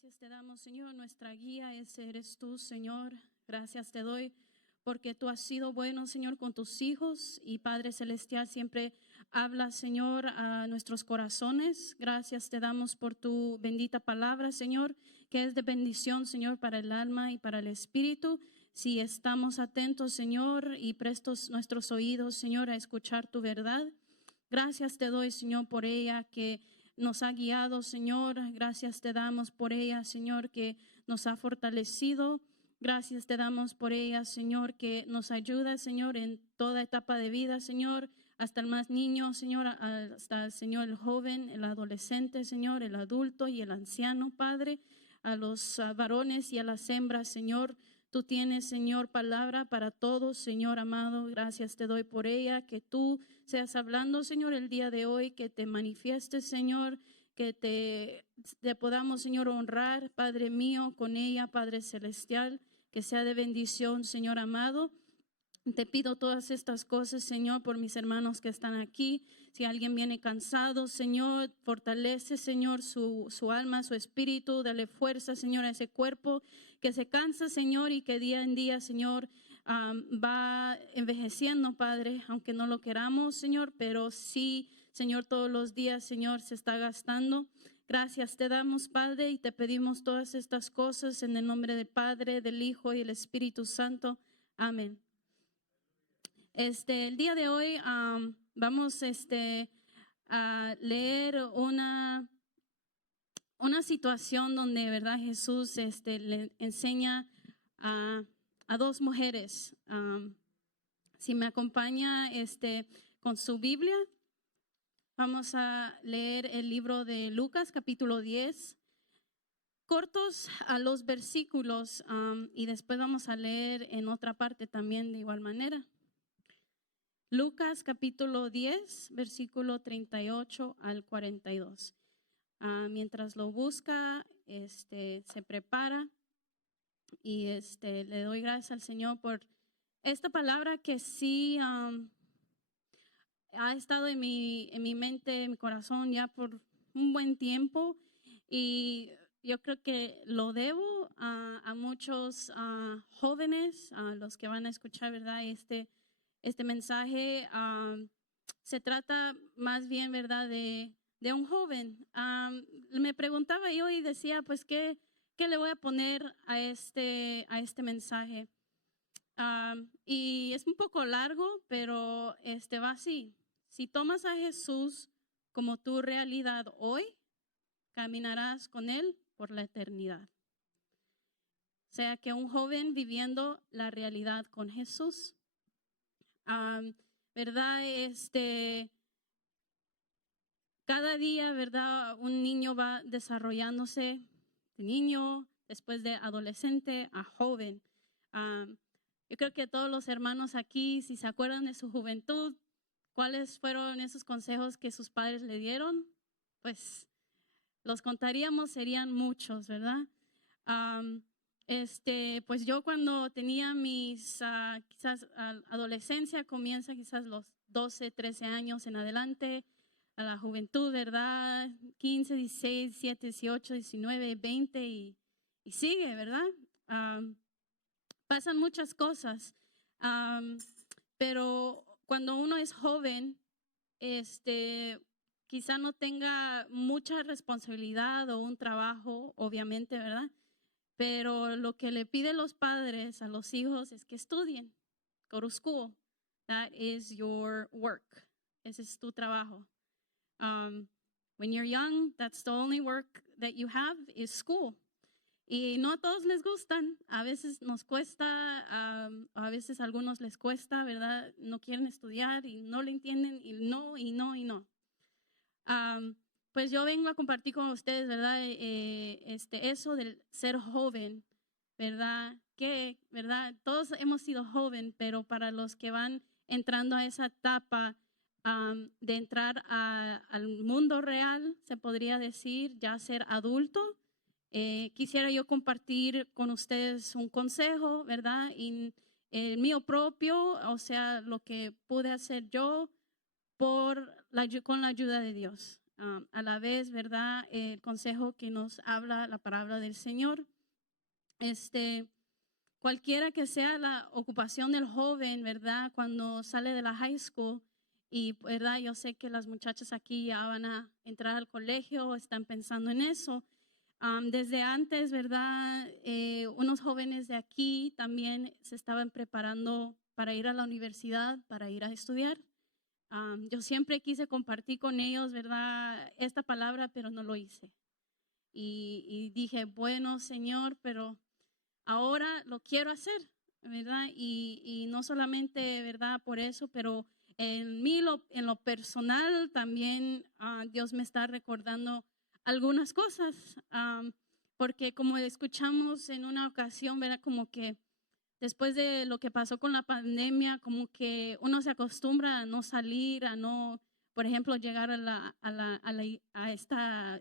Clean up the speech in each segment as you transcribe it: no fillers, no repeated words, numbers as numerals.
Gracias te damos, Señor. Nuestra guía eres tú, Señor. Gracias te doy porque tú has sido bueno, Señor, con tus hijos. Y Padre Celestial, siempre habla, Señor, a nuestros corazones. Gracias te damos por tu bendita palabra, Señor, que es de bendición, Señor, para el alma y para el espíritu. Si estamos atentos, Señor, y prestos nuestros oídos, Señor, a escuchar tu verdad. Gracias te doy, Señor, por ella que nos ha guiado, Señor. Gracias te damos por ella, Señor, que nos ha fortalecido. Gracias te damos por ella, Señor, que nos ayuda, Señor, en toda etapa de vida, Señor, hasta el más niño, Señor, hasta el Señor, el joven, el adolescente, Señor, el adulto y el anciano, Padre, a los varones y a las hembras, Señor. Tú tienes, Señor, palabra para todos, Señor amado. Gracias te doy por ella, que tú seas hablando, Señor, el día de hoy, que te manifiestes, Señor, que te podamos, Señor, honrar, Padre mío, con ella, Padre celestial, que sea de bendición, Señor amado. Te pido todas estas cosas, Señor, por mis hermanos que están aquí. Si alguien viene cansado, Señor, fortalece, Señor, su alma, su espíritu. Dale fuerza, Señor, a ese cuerpo que se cansa, Señor, y que día en día, Señor, va envejeciendo, Padre, aunque no lo queramos, Señor, pero sí, Señor, todos los días, Señor, se está gastando. Gracias te damos, Padre, y te pedimos todas estas cosas en el nombre del Padre, del Hijo y del Espíritu Santo. Amén. El día de hoy vamos a leer una situación donde, ¿verdad? Jesús le enseña a dos mujeres. Si me acompaña con su Biblia, vamos a leer el libro de Lucas, capítulo 10. Cortos a los versículos y después vamos a leer en otra parte también de igual manera. Lucas capítulo 10, versículo 38 al 42. Mientras lo busca, se prepara y le doy gracias al Señor por esta palabra que sí ha estado en mi mente, en mi corazón ya por un buen tiempo, y yo creo que lo debo a muchos jóvenes, a los que van a escuchar, ¿verdad? Este mensaje se trata más bien, ¿verdad?, de un joven. Me preguntaba yo y decía, pues, ¿qué le voy a poner a este mensaje? Y es un poco largo, pero va así. Si tomas a Jesús como tu realidad hoy, caminarás con Él por la eternidad. O sea, que un joven viviendo la realidad con Jesús. ¿Verdad? Cada día, ¿verdad? Un niño va desarrollándose de niño, después de adolescente a joven. Yo creo que todos los hermanos aquí, si se acuerdan de su juventud, ¿cuáles fueron esos consejos que sus padres le dieron? Pues los contaríamos, serían muchos, ¿verdad? Pues yo cuando tenía mis, quizás adolescencia, comienza quizás los 12, 13 años en adelante, a la juventud, ¿verdad? 15, 16, 17, 18, 19, 20 y sigue, ¿verdad? Pasan muchas cosas, pero cuando uno es joven, quizá no tenga mucha responsabilidad o un trabajo, obviamente, ¿verdad? Pero lo que le piden los padres a los hijos es que estudien. Go to school. That is your work. Ese es tu trabajo. When you're young, that's the only work that you have is school. Y no a todos les gustan. A veces nos cuesta, a veces a algunos les cuesta, ¿verdad? No quieren estudiar y no le entienden y no, y no, y no. Pues yo vengo a compartir con ustedes, ¿verdad? Eso del ser joven, ¿verdad? Que, ¿verdad? Todos hemos sido joven, pero para los que van entrando a esa etapa de entrar al mundo real, se podría decir, ya ser adulto, quisiera yo compartir con ustedes un consejo, ¿verdad? Y el mío propio, o sea, lo que pude hacer yo con la ayuda de Dios. a la vez, ¿verdad? El consejo que nos habla la palabra del Señor. Cualquiera que sea la ocupación del joven, ¿verdad? Cuando sale de la high school y, ¿verdad? Yo sé que las muchachas aquí ya van a entrar al colegio, están pensando en eso. Desde antes, ¿verdad? Unos jóvenes de aquí también se estaban preparando para ir a la universidad, para ir a estudiar. Yo siempre quise compartir con ellos, ¿verdad? Esta palabra, pero no lo hice. Y dije, bueno, Señor, pero ahora lo quiero hacer, ¿verdad? Y no solamente, ¿verdad? Por eso, pero en mí, en lo personal, también Dios me está recordando algunas cosas, porque como escuchamos en una ocasión, ¿verdad? Como que después de lo que pasó con la pandemia, como que uno se acostumbra a no salir, a no, por ejemplo, llegar a este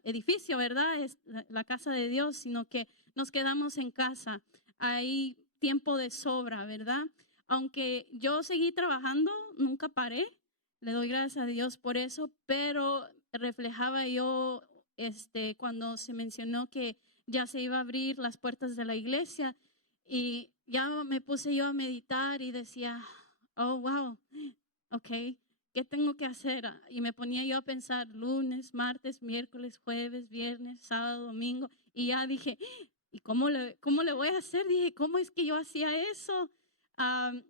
edificio, ¿verdad? Es la casa de Dios, sino que nos quedamos en casa. Hay tiempo de sobra, ¿verdad? Aunque yo seguí trabajando, nunca paré. Le doy gracias a Dios por eso, pero reflejaba yo cuando se mencionó que ya se iba a abrir las puertas de la iglesia. Y ya me puse yo a meditar y decía, oh, wow, ok, ¿qué tengo que hacer? Y me ponía yo a pensar lunes, martes, miércoles, jueves, viernes, sábado, domingo. Y ya dije, ¿y cómo le voy a hacer? Dije, ¿cómo es que yo hacía eso?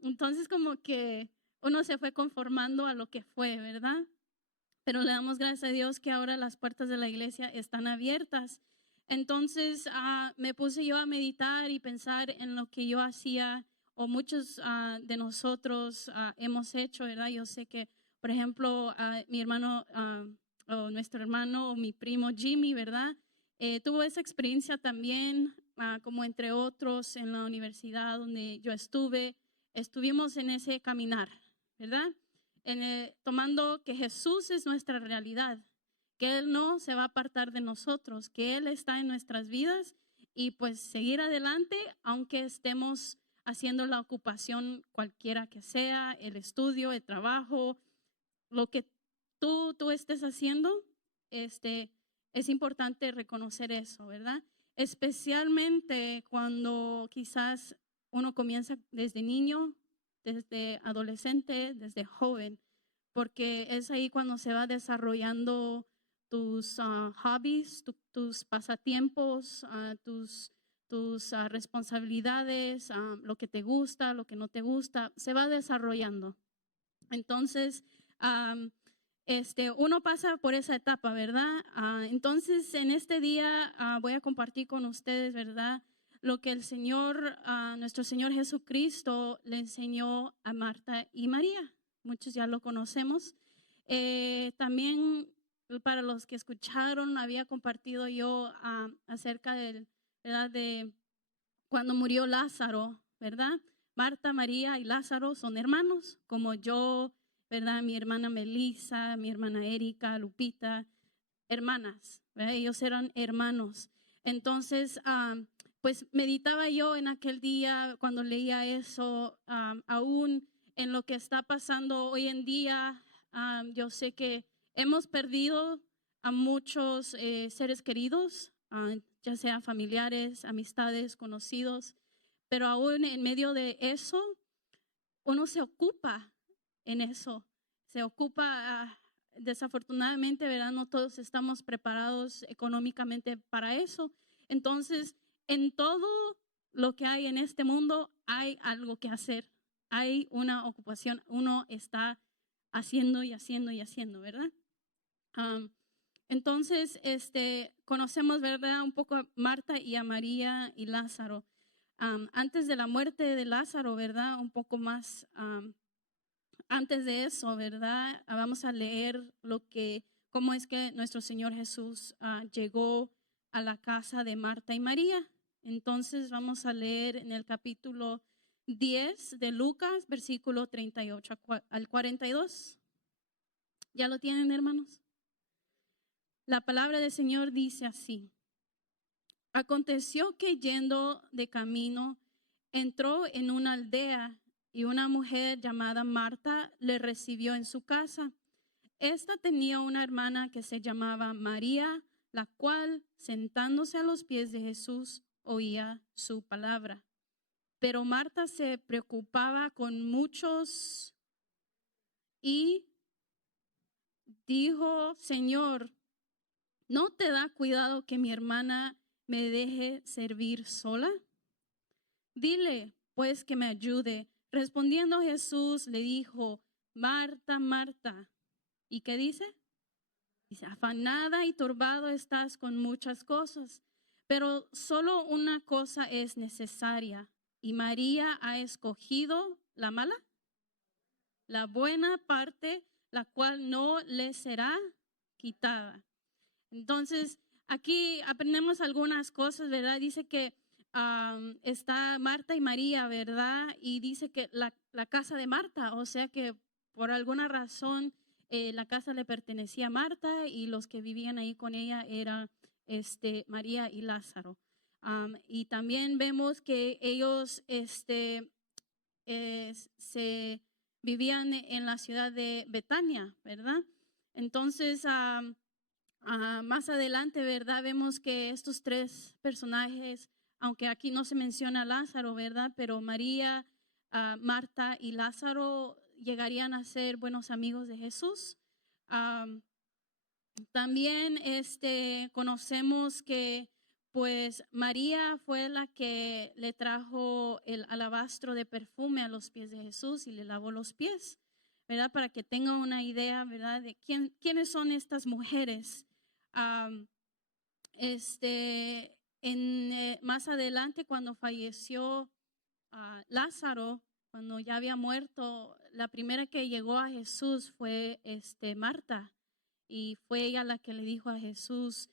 Entonces como que uno se fue conformando a lo que fue, ¿verdad? Pero le damos gracias a Dios que ahora las puertas de la iglesia están abiertas. Entonces me puse yo a meditar y pensar en lo que yo hacía o muchos de nosotros hemos hecho, ¿verdad? Yo sé que, por ejemplo, mi hermano o nuestro hermano o mi primo Jimmy, ¿verdad? Tuvo esa experiencia también, como entre otros en la universidad donde yo estuvimos en ese caminar, ¿verdad? Tomando que Jesús es nuestra realidad, que Él no se va a apartar de nosotros, que Él está en nuestras vidas y pues seguir adelante aunque estemos haciendo la ocupación cualquiera que sea, el estudio, el trabajo, lo que tú estés haciendo, es importante reconocer eso, ¿verdad? Especialmente cuando quizás uno comienza desde niño, desde adolescente, desde joven, porque es ahí cuando se va desarrollando tus hobbies, tus pasatiempos, tus responsabilidades, lo que te gusta, lo que no te gusta, se va desarrollando. Entonces, uno pasa por esa etapa, ¿verdad? Entonces, en este día voy a compartir con ustedes, ¿verdad? Lo que el Señor, nuestro Señor Jesucristo le enseñó a Marta y María. Muchos ya lo conocemos. También para los que escucharon, había compartido yo acerca ¿verdad? De cuando murió Lázaro, ¿verdad? Marta, María y Lázaro son hermanos, como yo, ¿verdad? Mi hermana Melissa, mi hermana Erika, Lupita, hermanas, ¿verdad? Ellos eran hermanos. Entonces, pues meditaba yo en aquel día cuando leía eso, aún en lo que está pasando hoy en día. Yo sé que hemos perdido a muchos seres queridos, ya sean familiares, amistades, conocidos, pero aún en medio de eso, uno se ocupa en eso, se ocupa, desafortunadamente, ¿verdad? No todos estamos preparados económicamente para eso. Entonces, en todo lo que hay en este mundo, hay algo que hacer, hay una ocupación, uno está haciendo y haciendo y haciendo, ¿verdad? Entonces, conocemos, ¿verdad? Un poco a Marta y a María y Lázaro. Antes de la muerte de Lázaro, ¿verdad? Un poco más antes de eso, ¿verdad? Vamos a leer cómo es que nuestro Señor Jesús llegó a la casa de Marta y María. Entonces vamos a leer en el capítulo 10 de Lucas, versículo 38 al 42. ¿Ya lo tienen, hermanos? La palabra del Señor dice así: aconteció que yendo de camino, entró en una aldea y una mujer llamada Marta le recibió en su casa. esta tenía una hermana que se llamaba María, la cual, sentándose a los pies de Jesús, oía su palabra. Pero Marta se preocupaba con muchos y dijo: Señor, ¿no te da cuidado que mi hermana me deje servir sola? Dile, pues, que me ayude. Respondiendo Jesús le dijo: Marta, Marta. ¿Y qué dice? Dice: afanada y turbado estás con muchas cosas, pero solo una cosa es necesaria. Y María ha escogido la mala, la buena parte, la cual no le será quitada. Entonces, aquí aprendemos algunas cosas, ¿verdad? Dice que está Marta y María, ¿verdad? Y dice que la casa de Marta, o sea que por alguna razón la casa le pertenecía a Marta y los que vivían ahí con ella eran María y Lázaro. Y también vemos que ellos se vivían en la ciudad de Betania, ¿verdad? Entonces, más adelante, ¿verdad? Vemos que estos tres personajes, aunque aquí no se menciona a Lázaro, ¿verdad? Pero María, Marta y Lázaro llegarían a ser buenos amigos de Jesús. También conocemos que pues María fue la que le trajo el alabastro de perfume a los pies de Jesús y le lavó los pies, ¿verdad? Para que tenga una idea, ¿verdad? De quiénes son estas mujeres. Más adelante, cuando falleció Lázaro, cuando ya había muerto, la primera que llegó a Jesús fue Marta, y fue ella la que le dijo a Jesús: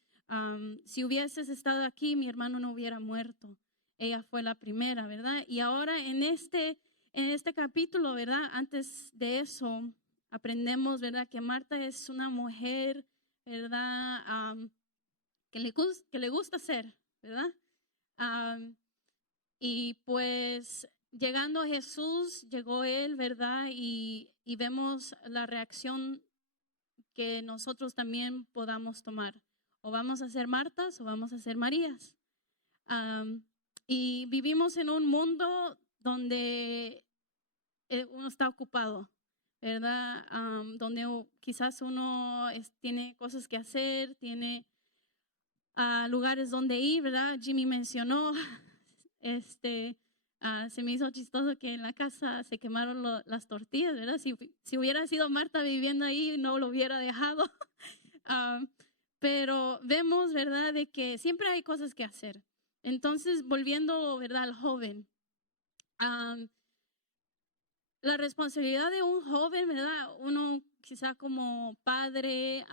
si hubieses estado aquí, mi hermano no hubiera muerto. Ella fue la primera, ¿verdad? Y ahora en este capítulo, ¿verdad? Antes de eso, aprendemos, ¿verdad? Que Marta es una mujer, ¿verdad? Que le gusta hacer, ¿verdad? Y pues llegando a Jesús, llegó él, ¿verdad? Y vemos la reacción que nosotros también podamos tomar. O vamos a ser Martas o vamos a ser Marías. Y vivimos en un mundo donde uno está ocupado, ¿verdad? Donde quizás uno tiene cosas que hacer, tiene lugares donde ir, ¿verdad? Jimmy mencionó, se me hizo chistoso que en la casa se quemaron las tortillas, ¿verdad? Si hubiera sido Marta viviendo ahí, no lo hubiera dejado. Pero vemos, ¿verdad?, de que siempre hay cosas que hacer. Entonces, volviendo, ¿verdad?, al joven. La responsabilidad de un joven, ¿verdad? Uno quizá como padre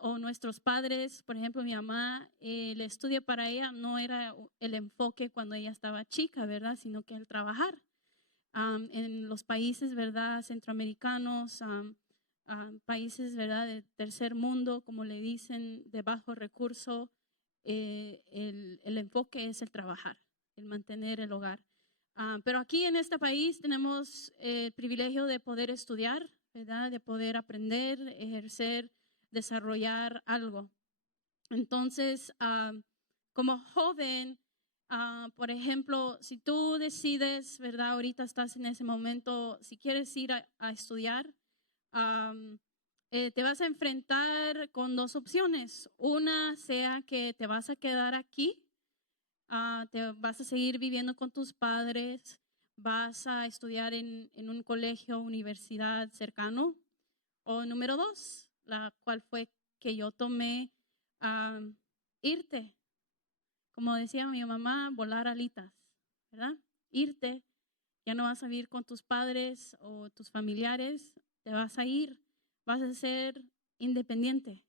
o nuestros padres, por ejemplo, mi mamá, el estudio para ella no era el enfoque cuando ella estaba chica, ¿verdad? Sino que el trabajar. En los países, ¿verdad?, centroamericanos, países, ¿verdad?, de tercer mundo, como le dicen, de bajo recurso, el enfoque es el trabajar, el mantener el hogar. Pero aquí en este país tenemos el privilegio de poder estudiar, ¿verdad?, de poder aprender, ejercer, desarrollar algo. Entonces, como joven, por ejemplo, si tú decides, ¿verdad?, ahorita estás en ese momento, si quieres ir a estudiar, te vas a enfrentar con dos opciones. Una sea que te vas a quedar aquí, te vas a seguir viviendo con tus padres, vas a estudiar en un colegio, universidad cercano. O número dos, la cual fue que yo tomé, irte. Como decía mi mamá, volar alitas, ¿verdad? Irte, ya no vas a vivir con tus padres o tus familiares, te vas a ir, vas a ser independiente.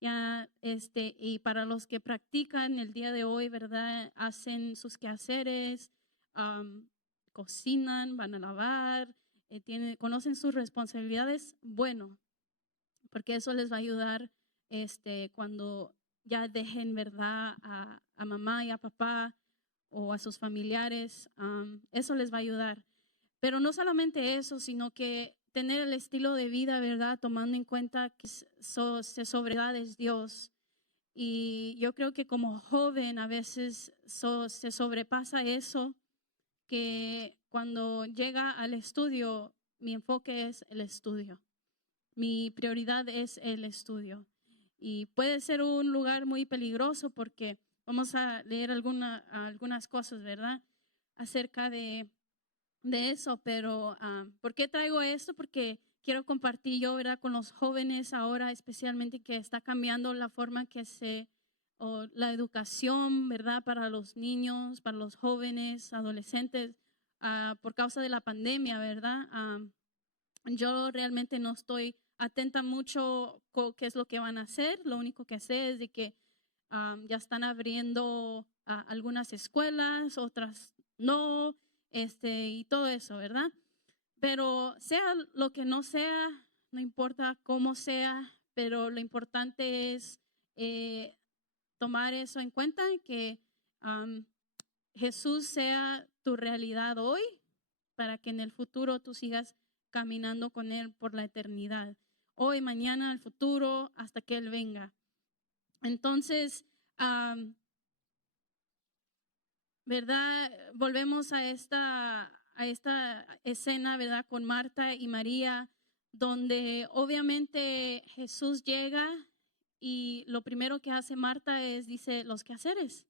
Ya, y para los que practican el día de hoy, ¿verdad? Hacen sus quehaceres, cocinan, van a lavar, conocen sus responsabilidades, bueno, porque eso les va a ayudar cuando ya dejen, ¿verdad?, a mamá y a papá o a sus familiares, eso les va a ayudar. Pero no solamente eso, sino que tener el estilo de vida, ¿verdad? Tomando en cuenta que se sobreda es Dios. Y yo creo que como joven a veces se sobrepasa eso, que cuando llega al estudio, mi enfoque es el estudio. Mi prioridad es el estudio. Y puede ser un lugar muy peligroso porque vamos a leer algunas cosas, ¿verdad? Acerca de eso, pero ¿por qué traigo esto? Porque quiero compartir yo, ¿verdad? Con los jóvenes ahora, especialmente que está cambiando la forma que o la educación, ¿verdad? Para los niños, para los jóvenes, adolescentes, por causa de la pandemia, ¿verdad? Yo realmente no estoy atenta mucho qué es lo que van a hacer. Lo único que sé es de que ya están abriendo algunas escuelas, otras no, y todo eso, ¿verdad? Pero sea lo que no sea, no importa cómo sea, pero lo importante es tomar eso en cuenta, que Jesús sea tu realidad hoy, para que en el futuro tú sigas caminando con Él por la eternidad. Hoy, mañana, el futuro, hasta que Él venga. Entonces, ¿verdad? Volvemos a esta escena, ¿verdad? Con Marta y María, donde obviamente Jesús llega y lo primero que hace Marta es, dice, los quehaceres.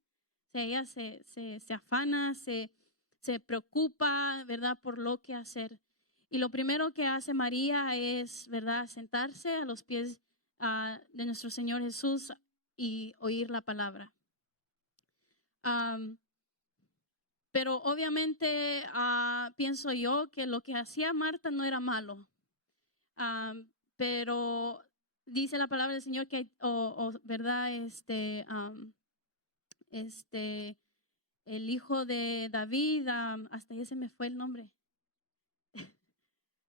O sea, ella se afana, se preocupa, ¿verdad? Por lo que hacer. Y lo primero que hace María es, ¿verdad? Sentarse a los pies de nuestro Señor Jesús y oír la palabra. Pero obviamente pienso yo que lo que hacía Marta no era malo. Pero dice la palabra del Señor que, ¿verdad? El hijo de David, hasta ya se me fue el nombre.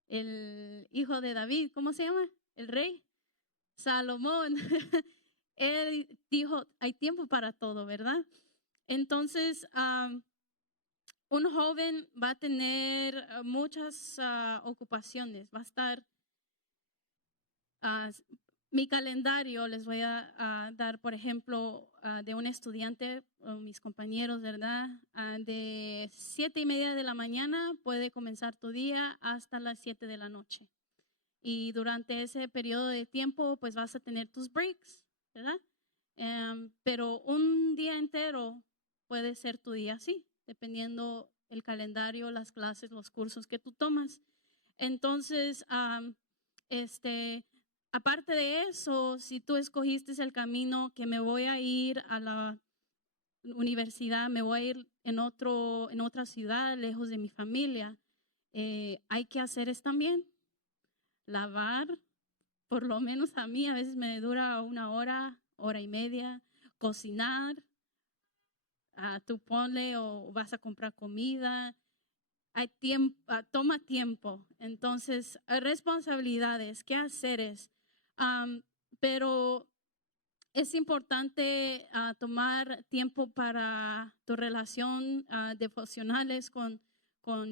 El hijo de David, ¿cómo se llama? El rey Salomón. Él dijo, hay tiempo para todo, ¿verdad? Entonces, un joven va a tener muchas ocupaciones, va a estar, mi calendario les voy a dar, por ejemplo, de un estudiante, mis compañeros, ¿verdad? De 7:30 de la mañana puede comenzar tu día hasta las 7 de la noche. Y durante ese periodo de tiempo, pues vas a tener tus breaks, ¿verdad? Pero un día entero puede ser tu día así, dependiendo el calendario, las clases, los cursos que tú tomas. Entonces, aparte de eso, si tú escogiste el camino que me voy a ir a la universidad, me voy a ir en otra ciudad, lejos de mi familia, hay que hacer es también lavar. Por lo menos a mí a veces me dura 1 hora, hora y media, cocinar. Tú ponle o vas a comprar comida. Hay tiempo, toma tiempo. Entonces, hay responsabilidades, qué haceres. Pero es importante tomar tiempo para tu relación devocionales con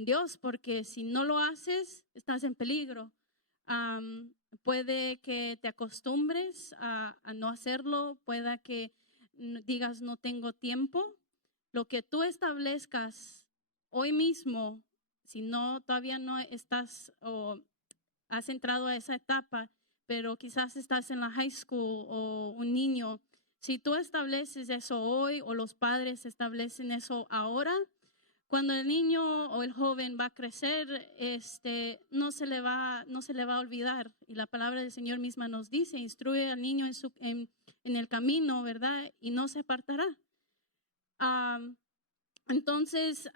Dios, porque si no lo haces, estás en peligro. Puede que te acostumbres a no hacerlo, pueda que digas no tengo tiempo. Lo que tú establezcas hoy mismo, si no todavía no estás o has entrado a esa etapa, pero quizás estás en la high school o un niño, si tú estableces eso hoy o los padres establecen eso ahora, cuando el niño o el joven va a crecer, no se le va a olvidar. Y la palabra del Señor misma nos dice, instruye al niño en el camino, ¿verdad? Y no se apartará. Entonces,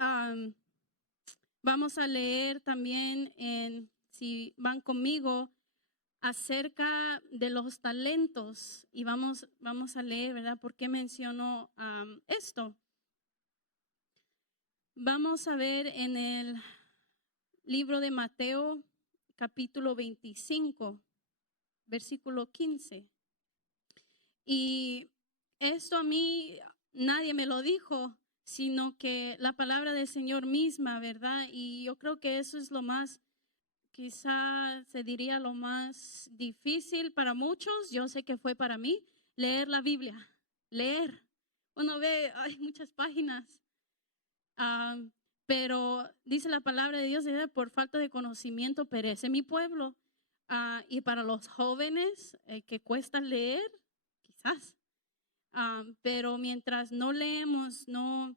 vamos a leer también, si van conmigo, acerca de los talentos. Y vamos a leer, ¿verdad? ¿Por qué menciono esto? Vamos a ver en el libro de Mateo, capítulo 25, versículo 15. Y esto a mí nadie me lo dijo, sino que la palabra del Señor misma, ¿verdad? Y yo creo que eso es lo más quizá se diría lo más difícil para muchos, yo sé que fue para mí, leer la Biblia, leer. Uno ve, hay muchas páginas, ah, pero dice la palabra de Dios, por falta de conocimiento perece mi pueblo. Y para los jóvenes que cuesta leer, quizás, pero mientras no leemos, no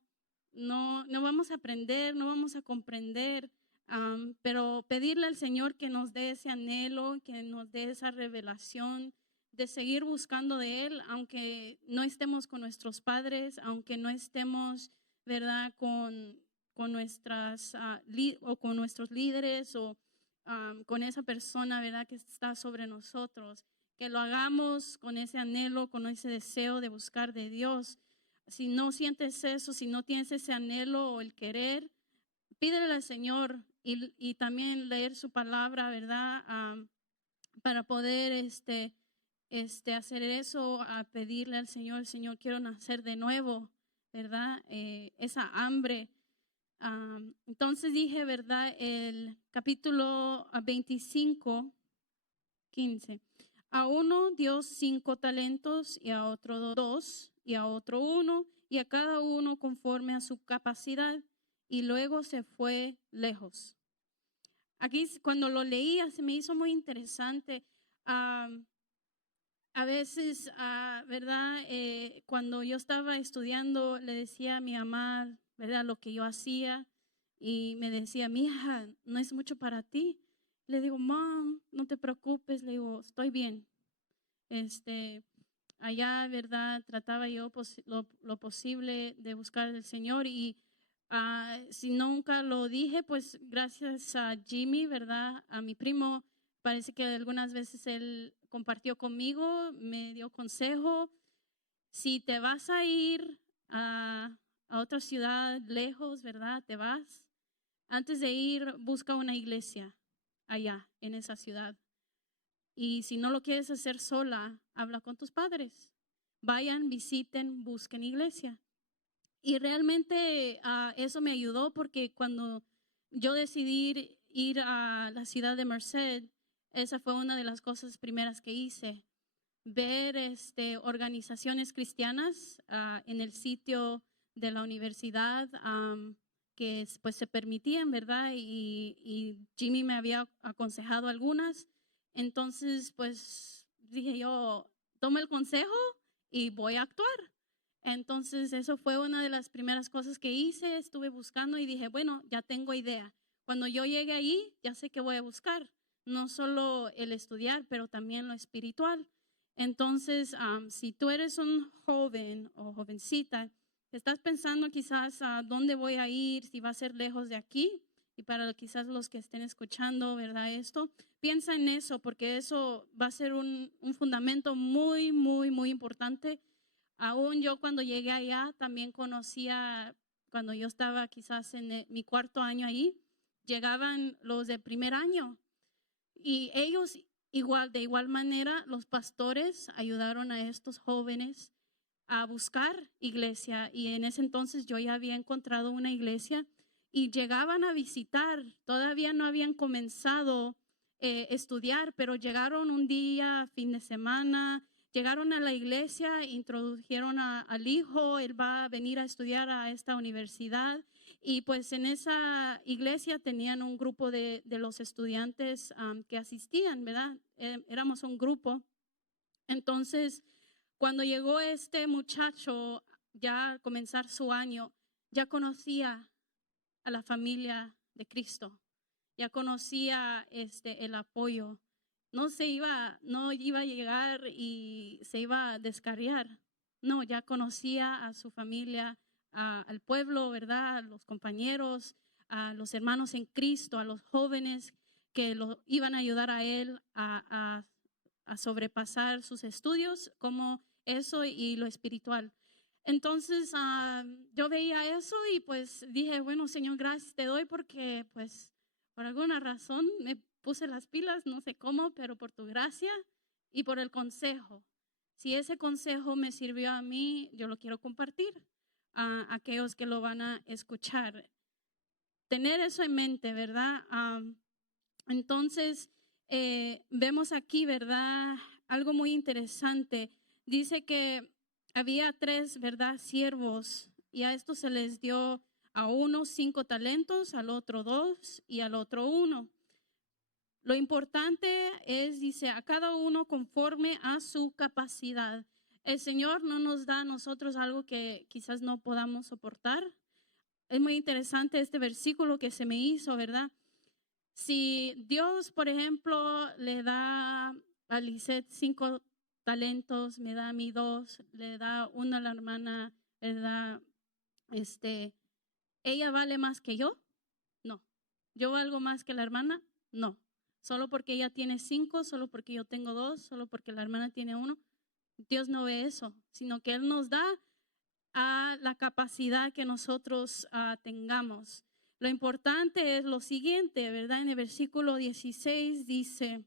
vamos a aprender, no vamos a comprender. Pero pedirle al Señor que nos dé ese anhelo, que nos dé esa revelación de seguir buscando de Él, aunque no estemos con nuestros padres, aunque no estemos, ¿verdad?, con nuestras o con nuestros líderes o con esa persona, ¿verdad?, que está sobre nosotros, que lo hagamos con ese anhelo, con ese deseo de buscar de Dios. Si no sientes eso, si no tienes ese anhelo o el querer, pídele al Señor y también leer su palabra, ¿verdad? Para poder hacer eso, a pedirle al Señor, Señor, quiero nacer de nuevo, ¿verdad? Esa hambre. Entonces dije, ¿verdad? El capítulo 25, 15. A uno dio 5 talentos y a otro 2 y a otro 1 y a cada uno conforme a su capacidad y luego se fue lejos. Aquí cuando lo leía se me hizo muy interesante. A veces, ¿verdad? Cuando yo estaba estudiando le decía a mi mamá, ¿verdad?, lo que yo hacía y me decía, mija, no es mucho para ti. Le digo, Mom, no te preocupes, le digo, estoy bien. Allá, ¿verdad? Trataba yo lo posible de buscar al Señor y si nunca lo dije, pues gracias a Jimmy, ¿verdad? A mi primo, parece que algunas veces él compartió conmigo, me dio consejo. Si te vas a ir a otra ciudad lejos, ¿verdad? Te vas. Antes de ir, busca una iglesia allá en esa ciudad. Y si no lo quieres hacer sola, habla con tus padres. Vayan, visiten, busquen iglesia. Y realmente eso me ayudó porque cuando yo decidí ir a la ciudad de Merced, esa fue una de las cosas primeras que hice. Ver organizaciones cristianas en el sitio de la universidad que pues se permitían, ¿verdad? Y Jimmy me había aconsejado algunas. Entonces, pues dije yo, tomo el consejo y voy a actuar. Entonces, eso fue una de las primeras cosas que hice. Estuve buscando y dije, bueno, ya tengo idea. Cuando yo llegue ahí, ya sé qué voy a buscar. No solo el estudiar, pero también lo espiritual. Entonces, si tú eres un joven o jovencita, estás pensando quizás a dónde voy a ir, si va a ser lejos de aquí, y para quizás los que estén escuchando, ¿verdad? Esto, piensa en eso, porque eso va a ser un fundamento muy, muy, muy importante. Aún yo cuando llegué allá, también conocía, cuando yo estaba quizás en mi 4.º año ahí, llegaban los de primer año y ellos de igual manera, los pastores ayudaron a estos jóvenes a buscar iglesia y en ese entonces yo ya había encontrado una iglesia y llegaban a visitar, todavía no habían comenzado a estudiar, pero llegaron un día, fin de semana, llegaron a la iglesia, introdujeron al hijo, él va a venir a estudiar a esta universidad. Y pues en esa iglesia tenían un grupo de los estudiantes que asistían, ¿verdad? Éramos un grupo. Entonces, cuando llegó este muchacho ya a comenzar su año, ya conocía a la familia de Cristo, ya conocía el apoyo. No iba a llegar y se iba a descarriar. No, ya conocía a su familia, al pueblo, ¿verdad? A los compañeros, a los hermanos en Cristo, a los jóvenes que lo iban a ayudar a él a sobrepasar sus estudios, como eso y lo espiritual. Entonces yo veía eso y pues dije, bueno, Señor, gracias te doy porque pues por alguna razón me puse las pilas, no sé cómo, pero por tu gracia y por el consejo. Si ese consejo me sirvió a mí, yo lo quiero compartir a aquellos que lo van a escuchar. Tener eso en mente, ¿verdad? Entonces, vemos aquí, ¿verdad? Algo muy interesante. Dice que había 3, ¿verdad? Siervos, y a estos se les dio a uno 5 talentos, al otro 2 y al otro 1. Lo importante es, dice, a cada uno conforme a su capacidad. El Señor no nos da a nosotros algo que quizás no podamos soportar. Es muy interesante este versículo que se me hizo, ¿verdad? Si Dios, por ejemplo, le da a Lisette 5 talentos, me da a mí 2, le da una a la hermana, ¿verdad? ¿Ella vale más que yo? No. ¿Yo valgo más que la hermana? No. Solo porque ella tiene 5, solo porque yo tengo 2, solo porque la hermana tiene 1. Dios no ve eso, sino que Él nos da a la capacidad que nosotros tengamos. Lo importante es lo siguiente, ¿verdad? En el versículo 16 dice,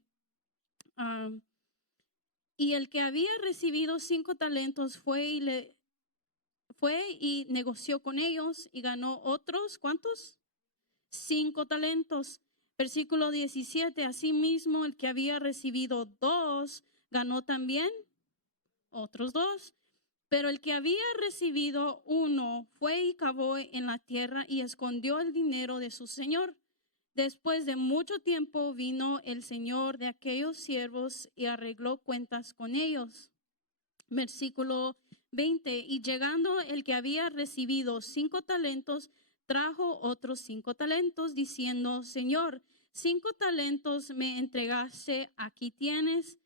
y el que había recibido 5 talentos fue y negoció con ellos y ganó otros, ¿cuántos? 5 talentos. Versículo 17, asimismo el que había recibido 2 ganó también otros 2. Pero el que había recibido 1 fue y cavó en la tierra y escondió el dinero de su señor. Después de mucho tiempo vino el señor de aquellos siervos y arregló cuentas con ellos. Versículo 20, y llegando el que había recibido 5 talentos, trajo otros 5 talentos, diciendo, Señor, 5 talentos me entregaste, aquí tienes.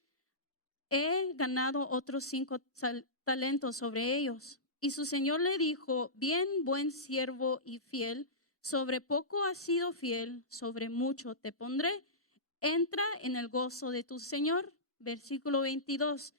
He ganado otros 5 talentos sobre ellos. Y su señor le dijo, bien, buen siervo y fiel, sobre poco has sido fiel, sobre mucho te pondré. Entra en el gozo de tu señor. Versículo 22.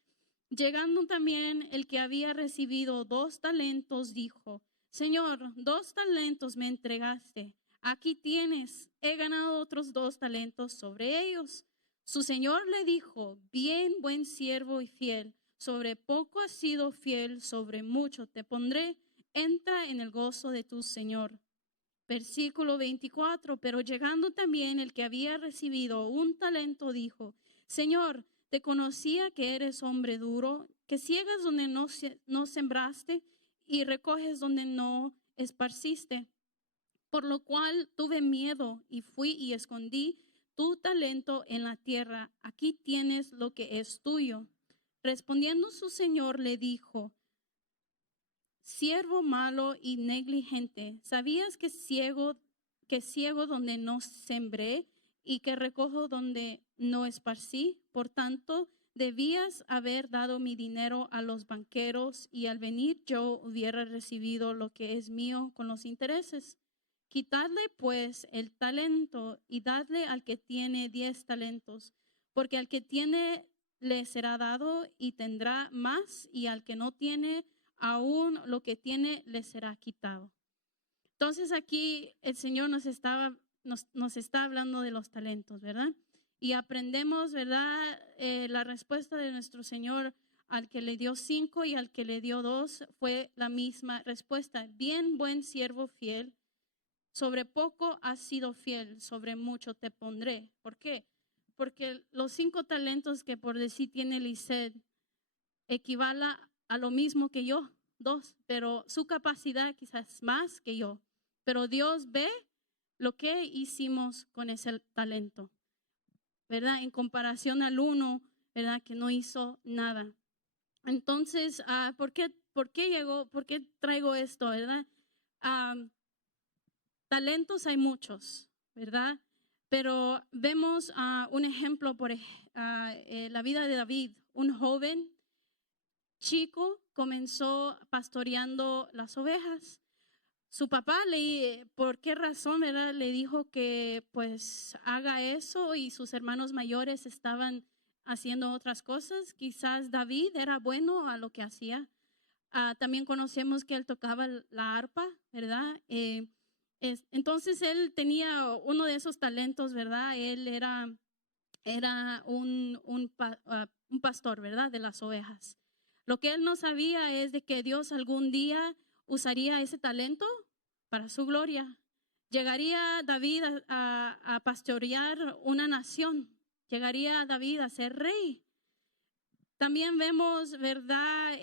Llegando también el que había recibido 2 talentos, dijo, Señor, 2 talentos me entregaste. Aquí tienes, he ganado otros 2 talentos sobre ellos. Su señor le dijo, bien, buen siervo y fiel, sobre poco has sido fiel, sobre mucho te pondré. Entra en el gozo de tu señor. Versículo 24, pero llegando también el que había recibido 1 talento, dijo, Señor, te conocía que eres hombre duro, que ciegas donde no sembraste y recoges donde no esparciste. Por lo cual tuve miedo y fui y escondí tu talento en la tierra. Aquí tienes lo que es tuyo. Respondiendo su señor le dijo, siervo malo y negligente, ¿sabías que ciego donde no sembré y que recojo donde no esparcí? Por tanto, debías haber dado mi dinero a los banqueros y al venir yo hubiera recibido lo que es mío con los intereses. Quitadle pues el talento y dadle al que tiene 10 talentos, porque al que tiene le será dado y tendrá más, y al que no tiene, aún lo que tiene le será quitado. Entonces aquí el Señor nos está hablando de los talentos, ¿verdad? Y aprendemos, ¿verdad? La respuesta de nuestro Señor al que le dio 5 y al que le dio 2 fue la misma respuesta. Bien, buen siervo fiel, sobre poco has sido fiel, sobre mucho te pondré. ¿Por qué? Porque los 5 talentos que por decir tiene Lisette equivale a lo mismo que yo, 2, pero su capacidad quizás más que yo. Pero Dios ve lo que hicimos con ese talento, ¿verdad? En comparación al 1, ¿verdad? Que no hizo nada. Entonces, ¿por qué traigo esto, verdad? Talentos hay muchos, ¿verdad? Pero vemos un ejemplo por la vida de David, un joven chico comenzó pastoreando las ovejas. Su papá ¿por qué razón, verdad? Le dijo que pues haga eso y sus hermanos mayores estaban haciendo otras cosas. Quizás David era bueno a lo que hacía. También conocemos que él tocaba la arpa, ¿verdad? Entonces él tenía uno de esos talentos, ¿verdad? Él era un pastor, ¿verdad? De las ovejas. Lo que él no sabía es de que Dios algún día usaría ese talento para su gloria. Llegaría David a pastorear una nación. Llegaría David a ser rey. También vemos, ¿verdad?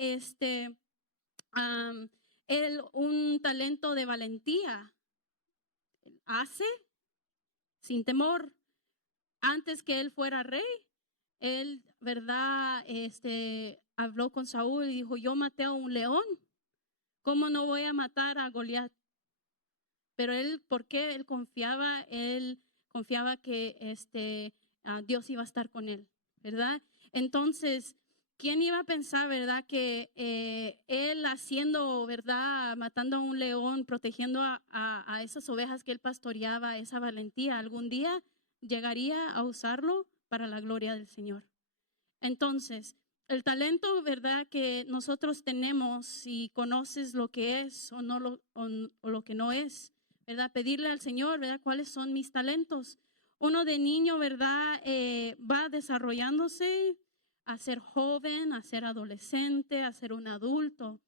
Él un talento de valentía. Hace sin temor. Antes que él fuera rey, él, ¿verdad? Habló con Saúl y dijo, yo maté a un león. ¿Cómo no voy a matar a Goliat? Pero él, ¿por qué? Él confiaba que Dios iba a estar con él, ¿verdad? Entonces, ¿quién iba a pensar, verdad, que él haciendo, verdad, matando a un león, protegiendo a esas ovejas que él pastoreaba, esa valentía, algún día llegaría a usarlo para la gloria del Señor? Entonces, el talento, verdad, que nosotros tenemos, si conoces lo que es o no o lo que no es, ¿verdad? Pedirle al Señor, ¿verdad? ¿Cuáles son mis talentos? Uno de niño, ¿verdad? Va desarrollándose a ser joven, a ser adolescente, a ser un adulto.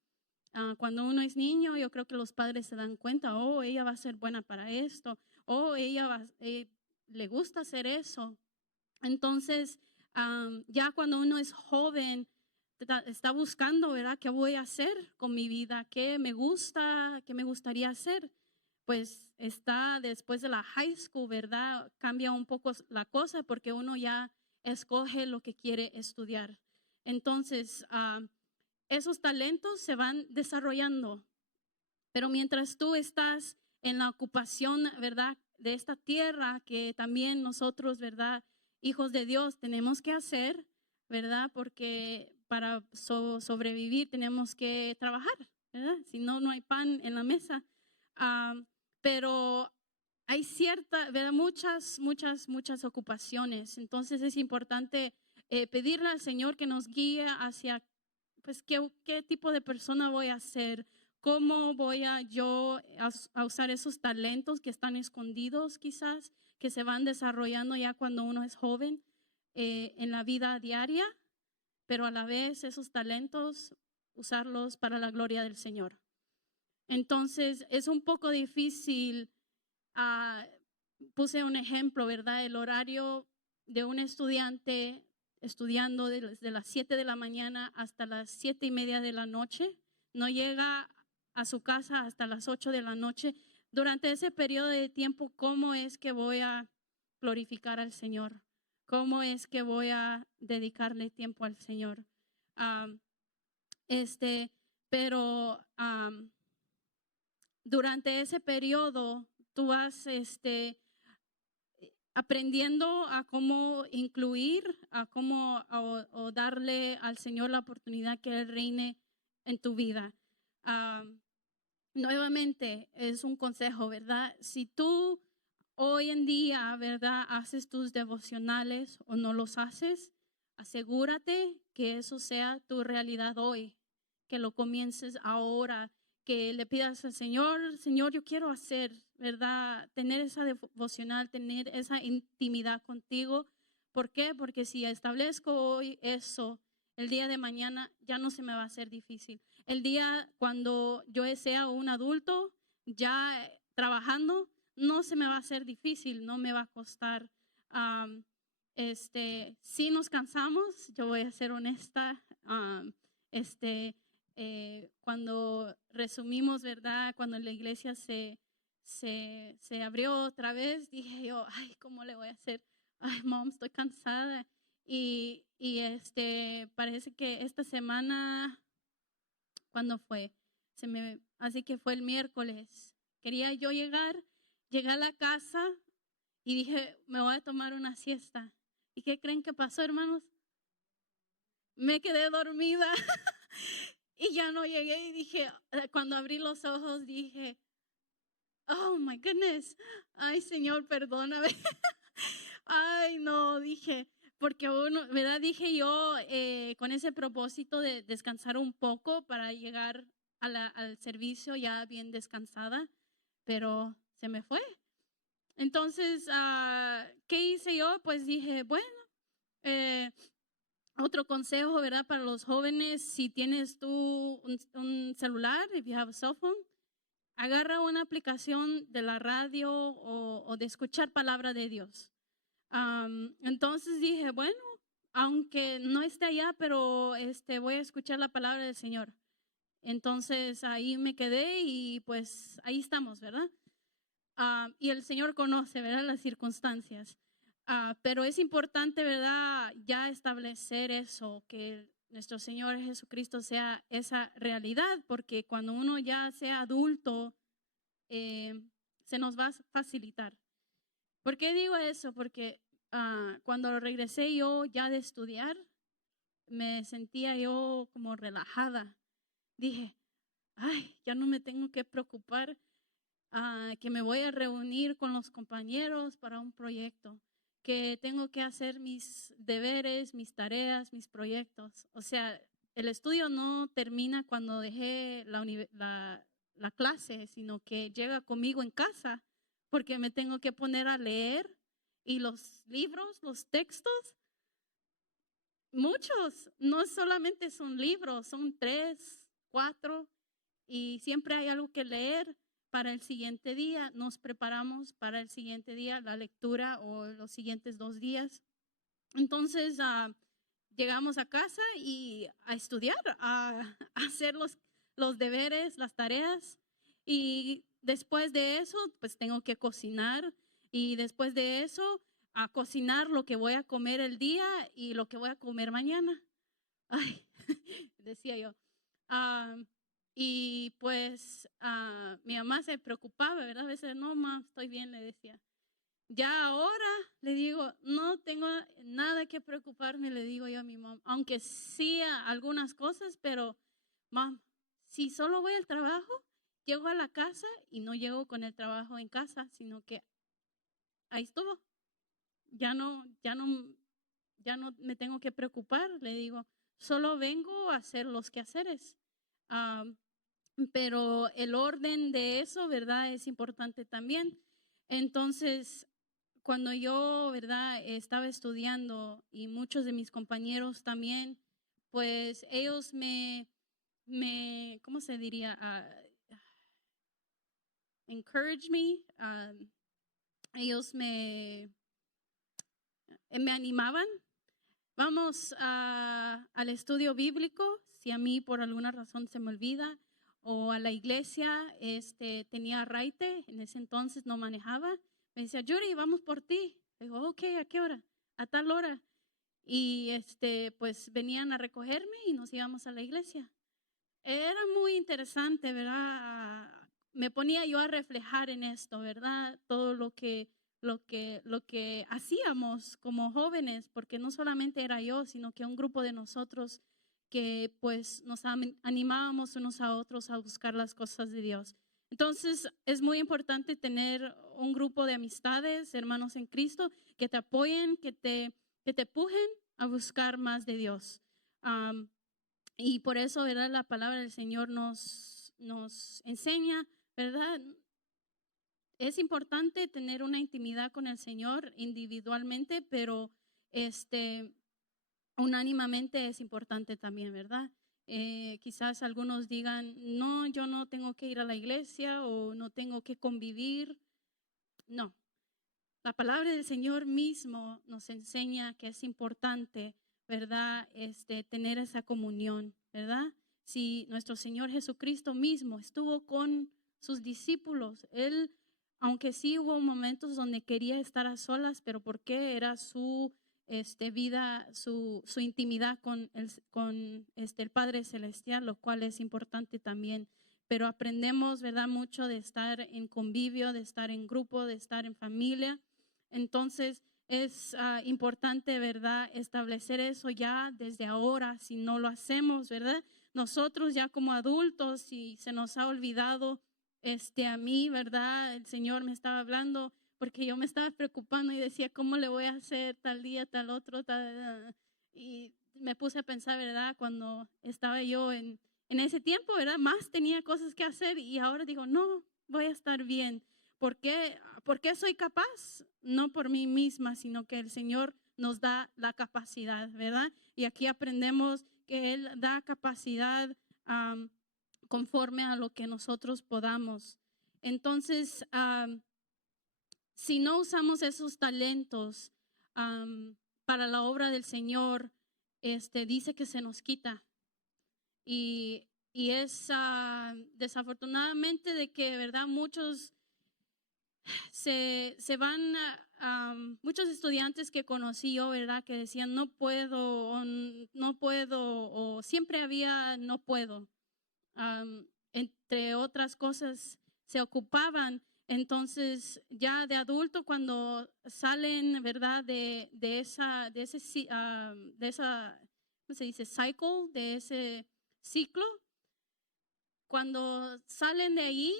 Cuando uno es niño, yo creo que los padres se dan cuenta, oh, ella va a ser buena para esto, oh, le gusta hacer eso. Entonces, ya cuando uno es joven, está buscando, ¿verdad? ¿Qué voy a hacer con mi vida? ¿Qué me gusta? ¿Qué me gustaría hacer? Pues está después de la high school, ¿verdad? Cambia un poco la cosa porque uno ya escoge lo que quiere estudiar. Entonces, esos talentos se van desarrollando. Pero mientras tú estás en la ocupación, ¿verdad? De esta tierra que también nosotros, ¿verdad? Hijos de Dios tenemos que hacer, ¿verdad? Porque para sobrevivir tenemos que trabajar, ¿verdad? Si no, no hay pan en la mesa. Pero hay ¿verdad? Muchas ocupaciones. Entonces es importante pedirle al Señor que nos guíe hacia, pues, qué tipo de persona voy a ser. ¿Cómo voy a usar esos talentos que están escondidos quizás, que se van desarrollando ya cuando uno es joven en la vida diaria, pero a la vez esos talentos usarlos para la gloria del Señor? Entonces es un poco difícil. Puse un ejemplo, ¿verdad? El horario de un estudiante estudiando desde las 7 de la mañana hasta las 7:30 de la noche, no llega a su casa hasta las 8 de la noche. Durante ese periodo de tiempo, ¿cómo es que voy a glorificar al Señor? ¿Cómo es que voy a dedicarle tiempo al Señor? Um, pero durante ese periodo, tú vas aprendiendo a cómo incluir, a cómo o darle al Señor la oportunidad que Él reine en tu vida. Nuevamente, es un consejo, ¿verdad? Si tú hoy en día, ¿verdad? Haces tus devocionales o no los haces, asegúrate que eso sea tu realidad hoy, que lo comiences ahora, que le pidas al Señor, Señor, yo quiero hacer, ¿verdad? Tener esa devocional, tener esa intimidad contigo. ¿Por qué? Porque si establezco hoy eso, el día de mañana ya no se me va a hacer difícil. El día cuando yo sea un adulto, ya trabajando, no se me va a hacer difícil, no me va a costar. Si nos cansamos, yo voy a ser honesta, cuando resumimos, ¿verdad? Cuando la iglesia se abrió otra vez, dije yo, ay, ¿cómo le voy a hacer? Ay, mom, estoy cansada. Y parece que esta semana, ¿cuándo fue? Así que fue el miércoles. Quería yo llegué a la casa y dije, me voy a tomar una siesta. ¿Y qué creen que pasó, hermanos? Me quedé dormida y ya no llegué y dije, cuando abrí los ojos dije, oh my goodness, ay Señor, perdóname. Ay, no, dije, porque uno, ¿verdad? Dije yo con ese propósito de descansar un poco para llegar al servicio ya bien descansada, pero se me fue. Entonces, ¿qué hice yo? Pues dije, bueno, otro consejo, ¿verdad? Para los jóvenes, si tienes tú un celular, if you have a cell phone, agarra una aplicación de la radio o de escuchar palabra de Dios. Entonces dije, bueno, aunque no esté allá, pero voy a escuchar la palabra del Señor. Entonces ahí me quedé y pues ahí estamos, ¿verdad? Y el Señor conoce, ¿verdad? Las circunstancias. Pero es importante, ¿verdad? Ya establecer eso, que nuestro Señor Jesucristo sea esa realidad, porque cuando uno ya sea adulto, se nos va a facilitar. ¿Por qué digo eso? Porque cuando regresé yo ya de estudiar, me sentía yo como relajada. Dije, ay, ya no me tengo que preocupar que me voy a reunir con los compañeros para un proyecto, que tengo que hacer mis deberes, mis tareas, mis proyectos. O sea, el estudio no termina cuando dejé la clase, sino que llega conmigo en casa, porque me tengo que poner a leer y los libros, los textos, muchos, no solamente son libros, son 3, 4 y siempre hay algo que leer para el siguiente día. Nos preparamos para el siguiente día, la lectura o los siguientes 2 días. Entonces llegamos a casa y a estudiar, a hacer los deberes, las tareas. Y después de eso, pues tengo que cocinar. Y después de eso, a cocinar lo que voy a comer el día y lo que voy a comer mañana. Ay, decía yo. Ah, y pues mi mamá se preocupaba, ¿verdad? A veces, no, mamá, estoy bien, le decía. Ya ahora le digo, no tengo nada que preocuparme, le digo yo a mi mamá, aunque sí algunas cosas, pero mamá, si solo voy al trabajo, llego a la casa y no llego con el trabajo en casa, sino que ahí estuvo. Ya no, ya no, ya no me tengo que preocupar, le digo, solo vengo a hacer los quehaceres. Ah, pero el orden de eso, ¿verdad? Es importante también. Entonces, cuando yo, ¿verdad? Estaba estudiando y muchos de mis compañeros también, pues ellos ¿cómo se diría? Encourage me. Ellos me animaban. Vamos al estudio bíblico, si a mí por alguna razón se me olvida, o a la iglesia, tenía raite, en ese entonces no manejaba. Me decía, Yuri, vamos por ti. Le digo, ok, ¿a qué hora? A tal hora. Y pues venían a recogerme y nos íbamos a la iglesia. Era muy interesante, ¿verdad? Me ponía yo a reflejar en esto, ¿verdad? Todo lo que hacíamos como jóvenes, porque no solamente era yo, sino que un grupo de nosotros que pues nos animábamos unos a otros a buscar las cosas de Dios. Entonces es muy importante tener un grupo de amistades, hermanos en Cristo, que te apoyen, que te empujen a buscar más de Dios. Y por eso, ¿verdad? La palabra del Señor nos enseña, ¿verdad? Es importante tener una intimidad con el Señor individualmente, pero unánimamente es importante también, ¿verdad? Quizás algunos digan, no, yo no tengo que ir a la iglesia o no tengo que convivir. No, la palabra del Señor mismo nos enseña que es importante, ¿verdad? Tener esa comunión, ¿verdad? Si nuestro Señor Jesucristo mismo estuvo con sus discípulos, Él, aunque sí hubo momentos donde quería estar a solas, pero porque era su vida, su intimidad con el Padre Celestial, lo cual es importante también. Pero aprendemos, ¿verdad? Mucho de estar en convivio, de estar en grupo, de estar en familia. Entonces es importante, ¿verdad? Establecer eso ya desde ahora, si no lo hacemos, ¿verdad? Nosotros ya como adultos, si se nos ha olvidado a mí, ¿verdad? El Señor me estaba hablando porque yo me estaba preocupando y decía, ¿cómo le voy a hacer tal día, tal otro, tal? Y me puse a pensar, ¿verdad? Cuando estaba yo en ese tiempo, ¿verdad? Más tenía cosas que hacer y ahora digo, no, voy a estar bien. ¿Por qué? ¿Por qué soy capaz? No por mí misma, sino que el Señor nos da la capacidad, ¿verdad? Y aquí aprendemos que Él da capacidad conforme a lo que nosotros podamos. Entonces, si no usamos esos talentos para la obra del Señor, dice que se nos quita. Y es desafortunadamente de que, ¿verdad? Muchos se van, muchos estudiantes que conocí yo, ¿verdad? Que decían no puedo, o no puedo, o siempre había no puedo. Entre otras cosas, se ocupaban. Entonces, ya de adulto, cuando salen, ¿verdad? ¿Cómo se dice? Cycle, de ese ciclo, cuando salen de ahí.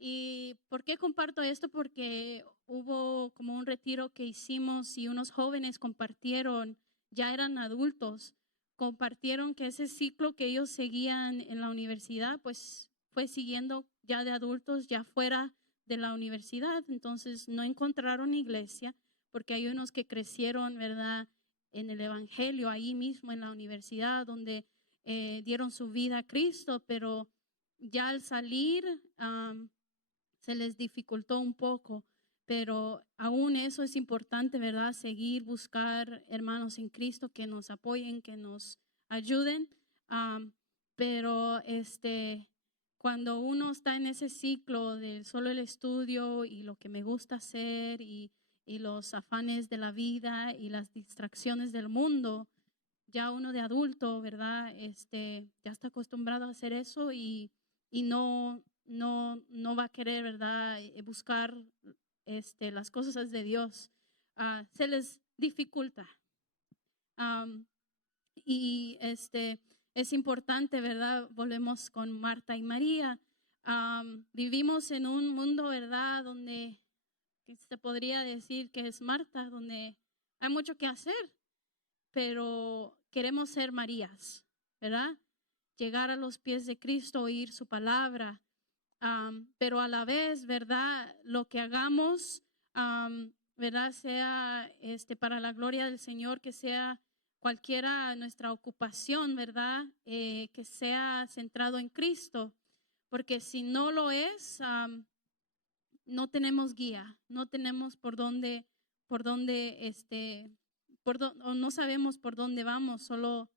¿Y por qué comparto esto? Porque hubo como un retiro que hicimos y unos jóvenes compartieron, ya eran adultos, compartieron que ese ciclo que ellos seguían en la universidad, pues fue siguiendo ya de adultos, ya fuera de la universidad. Entonces no encontraron iglesia, porque hay unos que crecieron, ¿verdad? En el evangelio, ahí mismo en la universidad, donde dieron su vida a Cristo, pero ya al salir se les dificultó un poco, pero aún eso es importante, ¿verdad? Seguir, buscar hermanos en Cristo que nos apoyen, que nos ayuden. Pero cuando uno está en ese ciclo de solo el estudio y lo que me gusta hacer y los afanes de la vida y las distracciones del mundo, ya uno de adulto, ¿verdad? Ya está acostumbrado a hacer eso y no va a querer, ¿verdad? Buscar las cosas de Dios. Se les dificulta. Y es importante, ¿verdad? Volvemos con Marta y María. Vivimos en un mundo, ¿verdad? Donde se podría decir que es Marta, donde hay mucho que hacer, pero queremos ser Marías, ¿verdad? Llegar a los pies de Cristo, oír su palabra, pero a la vez, ¿verdad? Lo que hagamos, ¿verdad? Sea para la gloria del Señor, que sea cualquiera nuestra ocupación, ¿verdad? Que sea centrado en Cristo, porque si no lo es, no tenemos guía, no tenemos o no sabemos por dónde vamos, solo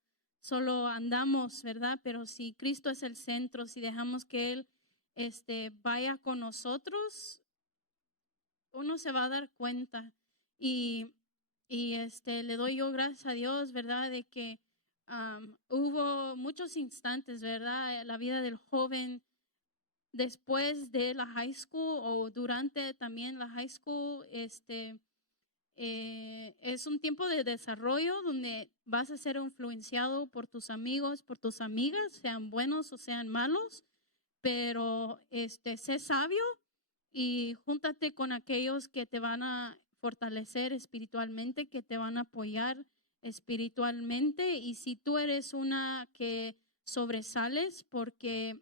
andamos, ¿verdad? Pero si Cristo es el centro, si dejamos que Él vaya con nosotros, uno se va a dar cuenta. Y le doy yo gracias a Dios, ¿verdad? De que hubo muchos instantes, ¿verdad? La vida del joven después de la high school o durante también la high school, es un tiempo de desarrollo donde vas a ser influenciado por tus amigos, por tus amigas, sean buenos o sean malos, pero sé sabio y júntate con aquellos que te van a fortalecer espiritualmente, que te van a apoyar espiritualmente. Y si tú eres una que sobresales porque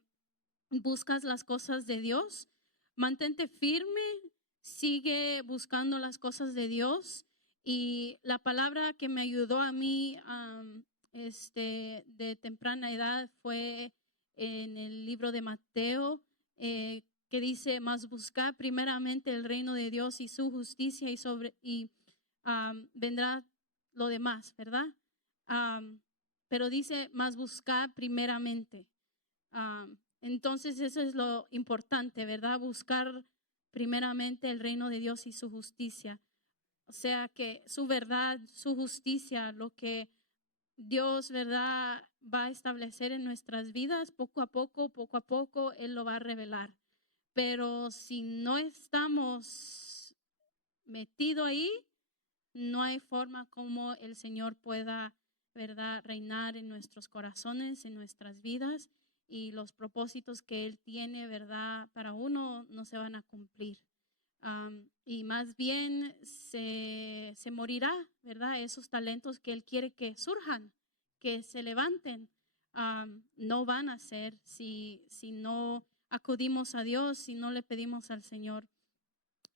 buscas las cosas de Dios, mantente firme, sigue buscando las cosas de Dios. Y la palabra que me ayudó a mí de temprana edad fue en el libro de Mateo, que dice: más buscar primeramente el reino de Dios y su justicia y vendrá lo demás, ¿verdad? Pero dice: más buscar primeramente. Entonces eso es lo importante, ¿verdad? Buscar primeramente el reino de Dios y su justicia. O sea, que su verdad, su justicia, lo que Dios, ¿verdad?, va a establecer en nuestras vidas, poco a poco, Él lo va a revelar. Pero si no estamos metidos ahí, no hay forma como el Señor pueda, ¿verdad?, reinar en nuestros corazones, en nuestras vidas, y los propósitos que Él tiene, ¿verdad?, para uno no se van a cumplir. Y más bien se morirá, ¿verdad? Esos talentos que Él quiere que surjan, que se levanten, no van a ser si no acudimos a Dios, si no le pedimos al Señor.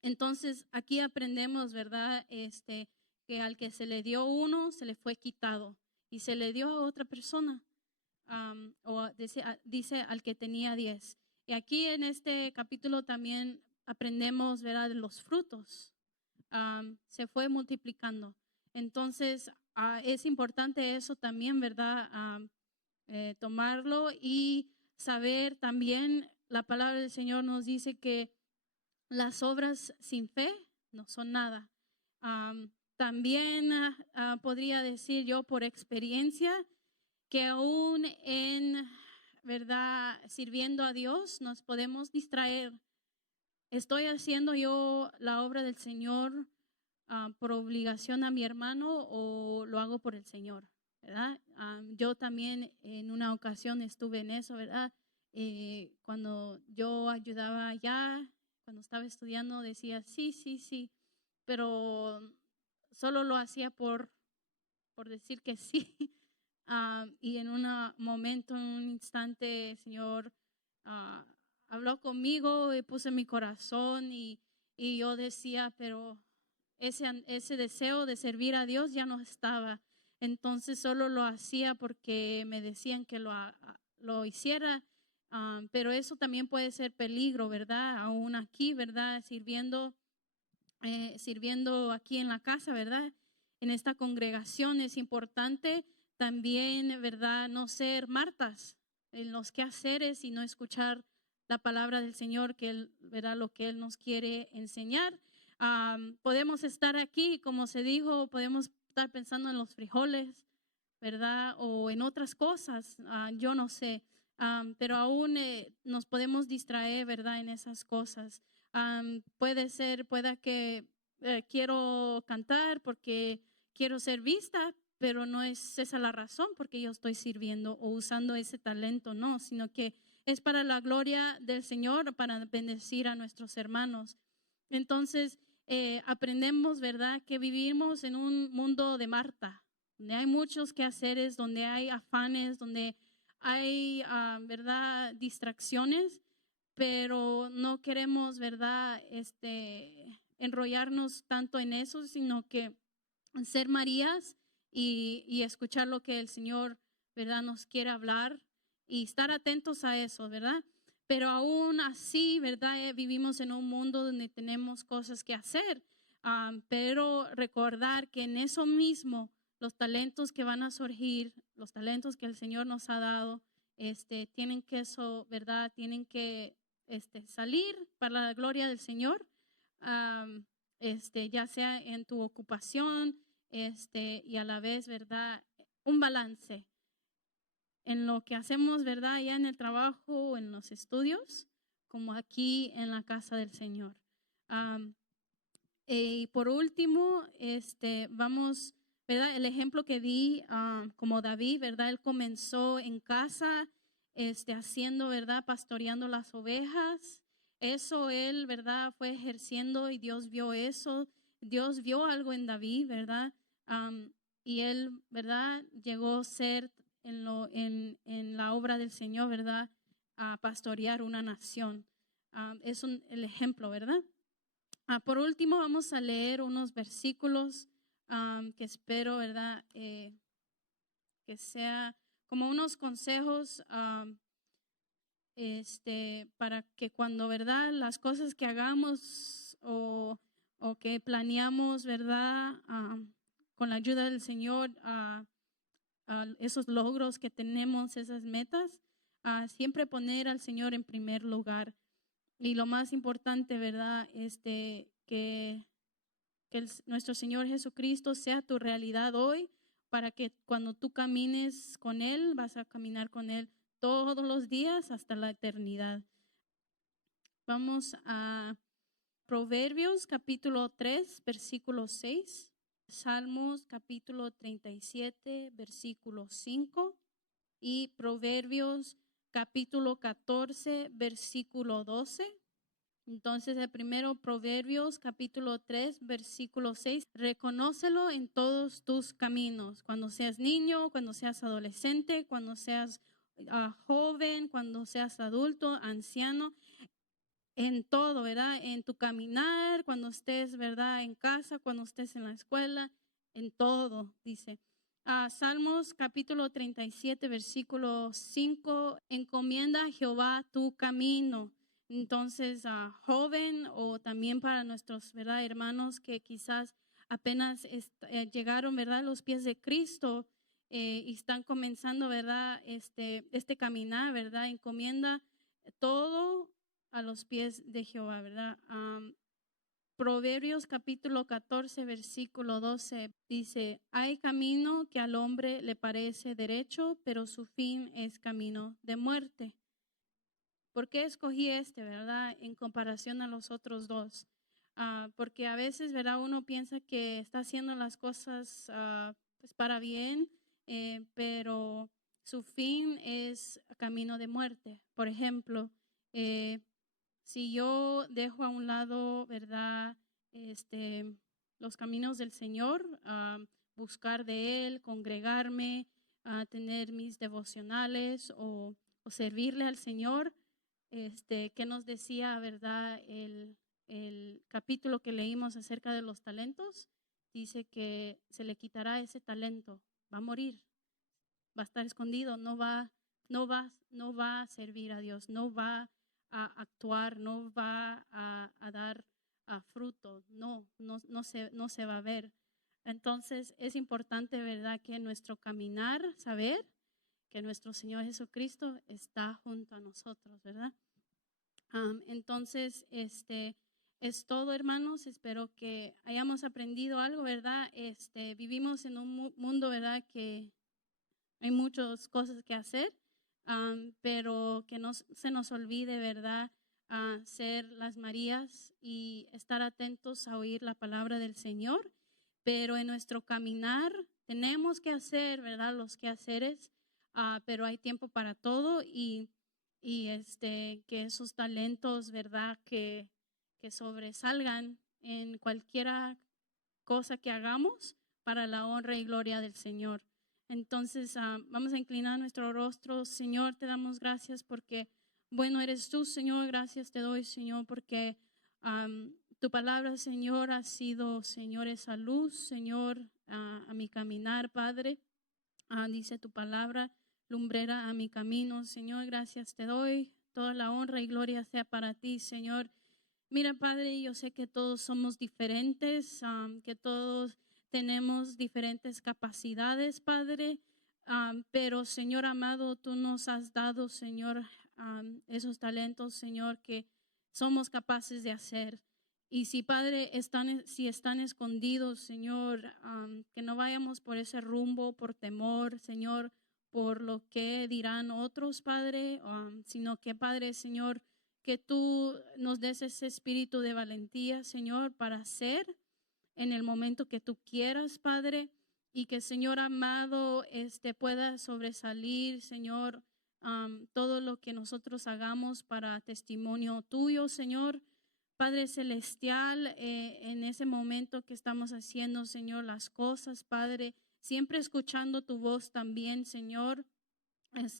Entonces aquí aprendemos, ¿verdad? Que al que se le dio uno, se le fue quitado y se le dio a otra persona. O dice al que tenía 10. Y aquí en este capítulo también aprendemos, ¿verdad?, de los frutos. Se fue multiplicando. Entonces, es importante eso también, ¿verdad? Tomarlo y saber también, la palabra del Señor nos dice que las obras sin fe no son nada. También podría decir yo por experiencia que aún en, ¿verdad?, sirviendo a Dios nos podemos distraer. ¿Estoy haciendo yo la obra del Señor por obligación a mi hermano o lo hago por el Señor? ¿Verdad? Yo también en una ocasión estuve en eso, ¿verdad? Cuando yo ayudaba allá, cuando estaba estudiando, decía sí, sí, sí, pero solo lo hacía por decir que sí. Y en un momento, en un instante, el Señor ah, habló conmigo y puse mi corazón y yo decía, pero ese deseo de servir a Dios ya no estaba. Entonces solo lo hacía porque me decían que lo hiciera, pero eso también puede ser peligro, ¿verdad? Aún aquí, ¿verdad? Sirviendo aquí en la casa, ¿verdad? En esta congregación es importante también, ¿verdad? No ser Martas en los quehaceres y no escuchar la palabra del Señor, que Él, ¿verdad?, lo que Él nos quiere enseñar. Podemos estar aquí, como se dijo, podemos estar pensando en los frijoles, ¿verdad? O en otras cosas, yo no sé. Pero aún nos podemos distraer, ¿verdad?, en esas cosas. Pueda que quiero cantar porque quiero ser vista, pero no es esa la razón porque yo estoy sirviendo o usando ese talento, no, sino que es para la gloria del Señor, para bendecir a nuestros hermanos. Entonces, aprendemos, ¿verdad?, que vivimos en un mundo de Marta, donde hay muchos quehaceres, donde hay afanes, donde hay, ¿verdad?, distracciones, pero no queremos, ¿verdad?, enrollarnos tanto en eso, sino que ser Marías y escuchar lo que el Señor, ¿verdad?, nos quiere hablar y estar atentos a eso, ¿verdad? Pero aún así, ¿verdad?, vivimos en un mundo donde tenemos cosas que hacer, pero recordar que en eso mismo los talentos que van a surgir, los talentos que el Señor nos ha dado, tienen que eso, ¿verdad?, tienen que salir para la gloria del Señor, ya sea en tu ocupación, y a la vez, ¿verdad?, un balance en lo que hacemos, ¿verdad?, ya en el trabajo o en los estudios, como aquí en la casa del Señor. Y por último, vamos, ¿verdad?, el ejemplo que di, como David, ¿verdad?, él comenzó en casa, haciendo, ¿verdad?, pastoreando las ovejas. Eso él, ¿verdad?, fue ejerciendo y Dios vio eso. Dios vio algo en David, ¿verdad? Y él, ¿verdad?, llegó a ser en la obra del Señor, ¿verdad?, a pastorear una nación. Es el ejemplo, ¿verdad? Por último, vamos a leer unos versículos que espero, ¿verdad?, que sea como unos consejos, para que cuando, ¿verdad?, las cosas que hagamos o que planeamos, ¿verdad?, con la ayuda del Señor, esos logros que tenemos, esas metas, siempre poner al Señor en primer lugar. Y lo más importante, ¿verdad?, que nuestro Señor Jesucristo sea tu realidad hoy, para que cuando tú camines con Él, vas a caminar con Él todos los días hasta la eternidad. Vamos a Proverbios capítulo 3, versículo 6. Salmos capítulo 37, versículo 5. Y Proverbios capítulo 14, versículo 12. Entonces, el primero, Proverbios capítulo 3, versículo 6, reconócelo en todos tus caminos, cuando seas niño, cuando seas adolescente, cuando seas joven, cuando seas adulto, anciano, en todo, ¿verdad? En tu caminar, cuando estés, ¿verdad?, en casa, cuando estés en la escuela, en todo, dice. Salmos capítulo 37, versículo 5, encomienda a Jehová tu camino. Entonces, joven o también para nuestros, ¿verdad?, hermanos que quizás apenas llegaron, ¿verdad?, a los pies de Cristo y están comenzando, ¿verdad?, este caminar, ¿verdad? Encomienda todo a los pies de Jehová, ¿verdad? Proverbios capítulo 14, versículo 12 dice, hay camino que al hombre le parece derecho, pero su fin es camino de muerte. ¿Por qué escogí verdad, en comparación a los otros dos? Porque a veces, ¿verdad? Uno piensa que está haciendo las cosas pues para bien, pero su fin es camino de muerte. Por ejemplo, eh, si yo dejo a un lado, ¿verdad? Este, los caminos del Señor, buscar de Él, congregarme, tener mis devocionales o servirle al Señor, que nos decía, ¿verdad? El capítulo que leímos acerca de los talentos, dice que se le quitará ese talento, va a morir, va a estar escondido, no va a servir a Dios, no va a actuar, no va a dar fruto, no se va a ver. Entonces es importante, ¿verdad?, que nuestro caminar, saber que nuestro Señor Jesucristo está junto a nosotros, ¿verdad? Entonces, es todo, hermanos. Espero que hayamos aprendido algo, ¿verdad? Vivimos en un mundo, ¿verdad?, que hay muchas cosas que hacer, pero que no se nos olvide, ¿verdad?, ser las Marías y estar atentos a oír la palabra del Señor. Pero en nuestro caminar tenemos que hacer, ¿verdad?, los quehaceres, pero hay tiempo para todo y que esos talentos, ¿verdad?, que sobresalgan en cualquiera cosa que hagamos para la honra y gloria del Señor. Entonces, vamos a inclinar nuestro rostro. Señor, te damos gracias porque bueno eres tú, Señor. Gracias te doy, Señor, porque tu palabra, Señor, ha sido, Señor, esa luz, Señor, a mi caminar, Padre. Dice tu palabra, lumbrera a mi camino. Señor, gracias te doy. Toda la honra y gloria sea para ti, Señor. Mira, Padre, yo sé que todos somos diferentes, que todos tenemos diferentes capacidades, Padre, pero Señor amado, tú nos has dado, Señor, esos talentos, Señor, que somos capaces de hacer. Y si, Padre, si están escondidos, Señor, que no vayamos por ese rumbo, por temor, Señor, por lo que dirán otros, Padre, sino que, Padre, Señor, que tú nos des ese espíritu de valentía, Señor, para hacer en el momento que tú quieras, Padre, y que, Señor amado, pueda sobresalir, Señor, todo lo que nosotros hagamos para testimonio tuyo, Señor. Padre celestial, en ese momento que estamos haciendo, Señor, las cosas, Padre, siempre escuchando tu voz también, Señor,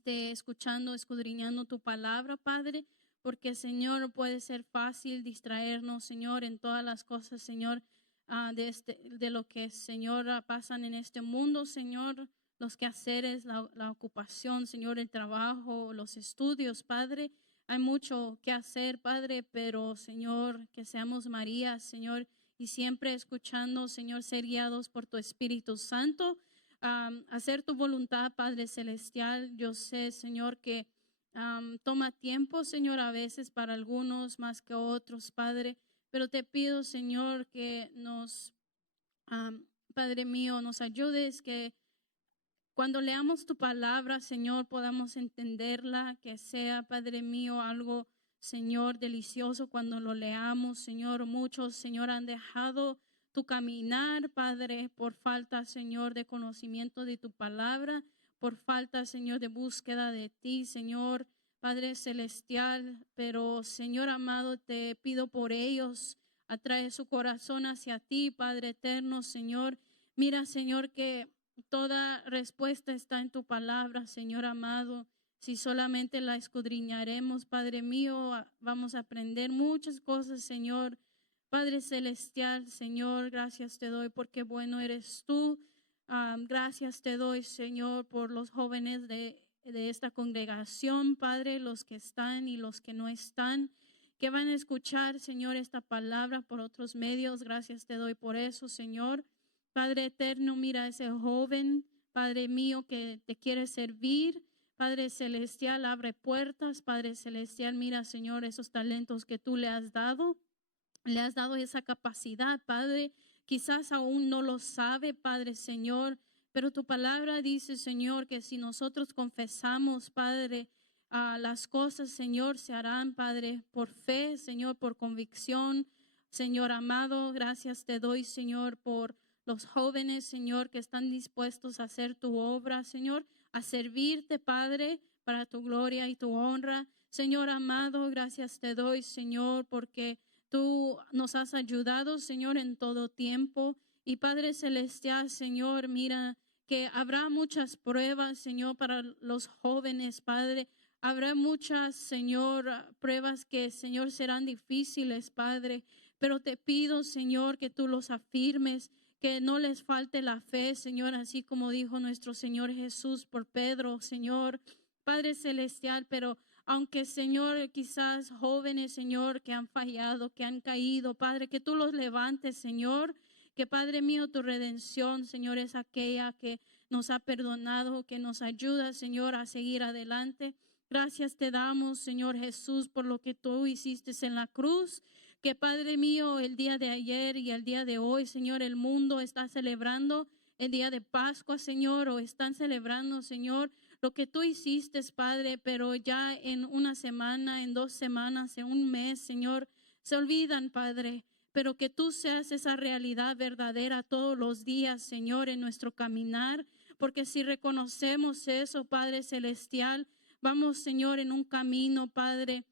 escuchando, escudriñando tu palabra, Padre, porque, Señor, puede ser fácil distraernos, Señor, en todas las cosas, Señor, de lo que, Señor, pasan en este mundo, Señor, los quehaceres, la ocupación, Señor, el trabajo, los estudios, Padre. Hay mucho que hacer, Padre, pero, Señor, que seamos María, Señor, y siempre escuchando, Señor, ser guiados por tu Espíritu Santo. Hacer tu voluntad, Padre Celestial. Yo sé, Señor, que toma tiempo, Señor, a veces para algunos más que otros, Padre, pero te pido, Señor, que Padre mío, nos ayudes, que cuando leamos tu palabra, Señor, podamos entenderla, que sea, Padre mío, algo, Señor, delicioso cuando lo leamos, Señor. Muchos, Señor, han dejado tu caminar, Padre, por falta, Señor, de conocimiento de tu palabra, por falta, Señor, de búsqueda de ti, Señor, Padre celestial. Pero, Señor amado, te pido por ellos, atrae su corazón hacia ti, Padre eterno, Señor. Mira, Señor, que toda respuesta está en tu palabra, Señor amado. Si solamente la escudriñaremos, Padre mío, vamos a aprender muchas cosas, Señor. Padre celestial, Señor, gracias te doy porque bueno eres tú. Gracias te doy, Señor, por los jóvenes de esta congregación, Padre, los que están y los que no están, que van a escuchar, Señor, esta palabra por otros medios. Gracias te doy por eso, Señor. Padre eterno, mira a ese joven, Padre mío, que te quiere servir. Padre celestial, abre puertas. Padre celestial, mira, Señor, esos talentos que tú le has dado. Le has dado esa capacidad, Padre. Quizás aún no lo sabe, Padre Señor, pero tu palabra dice, Señor, que si nosotros confesamos, Padre, las cosas, Señor, se harán, Padre, por fe, Señor, por convicción. Señor amado, gracias te doy, Señor, por los jóvenes, Señor, que están dispuestos a hacer tu obra, Señor, a servirte, Padre, para tu gloria y tu honra. Señor amado, gracias te doy, Señor, porque tú nos has ayudado, Señor, en todo tiempo. Y Padre Celestial, Señor, mira que habrá muchas pruebas, Señor, para los jóvenes, Padre. Habrá muchas, Señor, pruebas que, Señor, serán difíciles, Padre. Pero te pido, Señor, que tú los afirmes, que no les falte la fe, Señor, así como dijo nuestro Señor Jesús por Pedro, Señor. Padre Celestial, pero aunque, Señor, quizás jóvenes, Señor, que han fallado, que han caído, Padre, que tú los levantes, Señor, que Padre mío, tu redención, Señor, es aquella que nos ha perdonado, que nos ayuda, Señor, a seguir adelante. Gracias te damos, Señor Jesús, por lo que tú hiciste en la cruz, que Padre mío, el día de ayer y el día de hoy, Señor, el mundo está celebrando el día de Pascua, Señor, o están celebrando, Señor, lo que tú hiciste, Padre, pero ya en una semana, en 2 semanas, en un mes, Señor, se olvidan, Padre, pero que tú seas esa realidad verdadera todos los días, Señor, en nuestro caminar, porque si reconocemos eso, Padre Celestial, vamos, Señor, en un camino, Padre,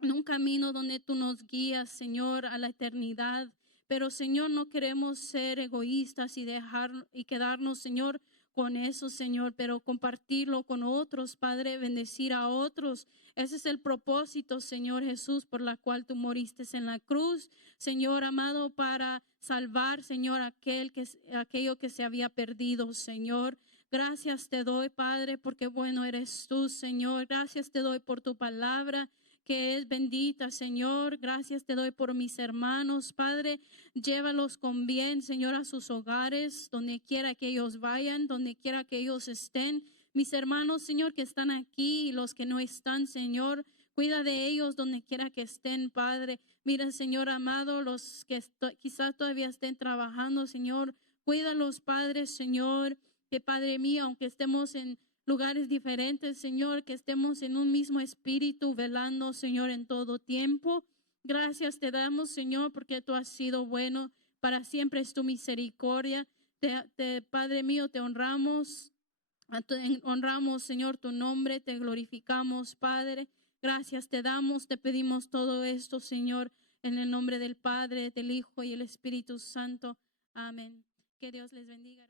en un camino donde tú nos guías, Señor, a la eternidad. Pero, Señor, no queremos ser egoístas y quedarnos, Señor, con eso, Señor, pero compartirlo con otros, Padre, bendecir a otros. Ese es el propósito, Señor Jesús, por la cual tú moriste en la cruz, Señor amado, para salvar, Señor, aquello que se había perdido, Señor. Gracias te doy, Padre, porque bueno eres tú, Señor. Gracias te doy por tu palabra, que es bendita, Señor. Gracias te doy por mis hermanos, Padre. Llévalos con bien, Señor, a sus hogares, donde quiera que ellos vayan, donde quiera que ellos estén. Mis hermanos, Señor, que están aquí y los que no están, Señor, cuida de ellos donde quiera que estén, Padre. Mira, Señor amado, los que quizás todavía estén trabajando, Señor, cuídalos, Padre, Señor. Que Padre mío, aunque estemos en lugares diferentes, Señor, que estemos en un mismo espíritu, velando, Señor, en todo tiempo. Gracias te damos, Señor, porque tú has sido bueno. Para siempre es tu misericordia. Padre mío, te honramos. Honramos, Señor, tu nombre. Te glorificamos, Padre. Gracias te damos. Te pedimos todo esto, Señor, en el nombre del Padre, del Hijo y el Espíritu Santo. Amén. Que Dios les bendiga.